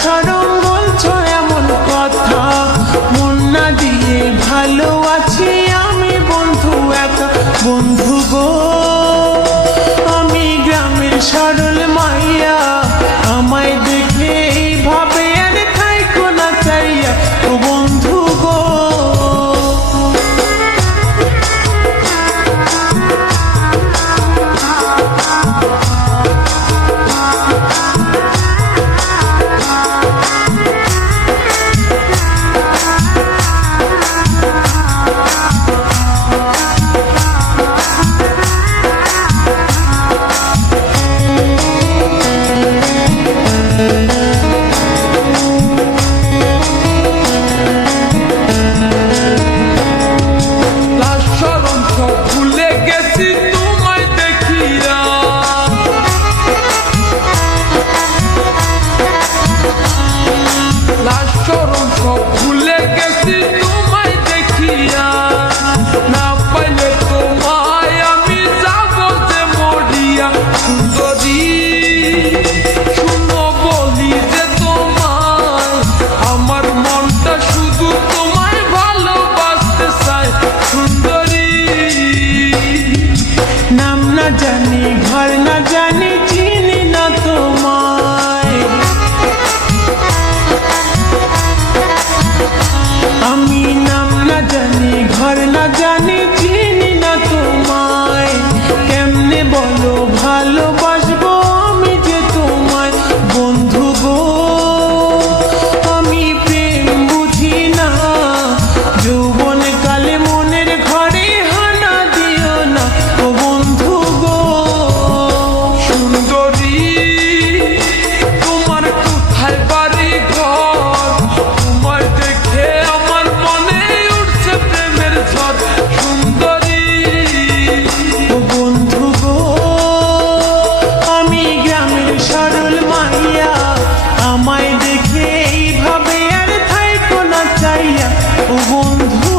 সরম বলছো এমন কথা, মন না দিয়ে ভালো আছি আমি বন্ধু একা। বন্ধু গো আমি গ্রামের সরল মাইয়া, আমায় দেখে এইভাবে আর থাইকো না চাইয়া। ও বন্ধু গো ভুলে গেছি তোমায় দেখিয়া, না পাইলে তোমায় আমি যাব যে মরিয়া। সুন্দরী শুনো বলি যে তোমায়, আমার মনটা শুধু তোমায় ভালোবাসতে চায়। সুন্দরী নাম না জানি ঘর না জানি চিনি না তোমায়, আমি নাম না জানি ঘর না জানি চিনি না তোমায়। কেমনে বলো ভালোবাসবো আমি যে তোমায়। বন্ধু গো আমি প্রেম বুঝি না, যৌবন কালে মনের ঘরে হানা দিও না। ও বন্ধু গো সুন্দরী তোমার কোথায় বাড়ি ঘর, তোমার দেখে আমার মনে উঠছে প্রেমের ঝড়। সুন্দরী ও বন্ধু গো আমি গ্রামের সরল মাইয়া, আমায় দেখে এইভাবে আর থাইকো না চাইয়া। ও বন্ধু